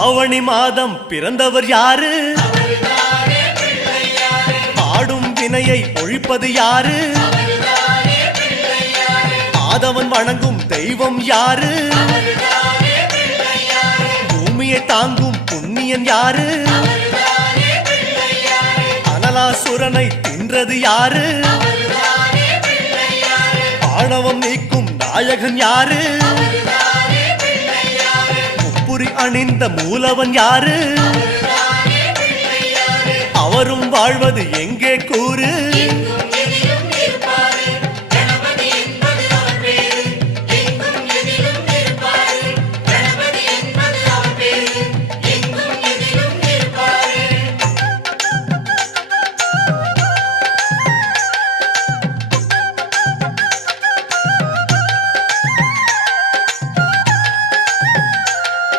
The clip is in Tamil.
ஆவணி மாதம் பிறந்தவர் யாரு? ஆடும் வினையை ஒழிப்பது யாரு? ஆதவன் வணங்கும் தெய்வம் யாரு? பூமியை தாங்கும் புண்ணியன் யாரு? அனலாசுரனை தின்றது யாரு? ஆணவம் நீக்கும் நாயகன் யாரு? முப்புரி அணிந்த மூலவன் யாரு? அவரும் வாழ்வது எங்கே கூறு?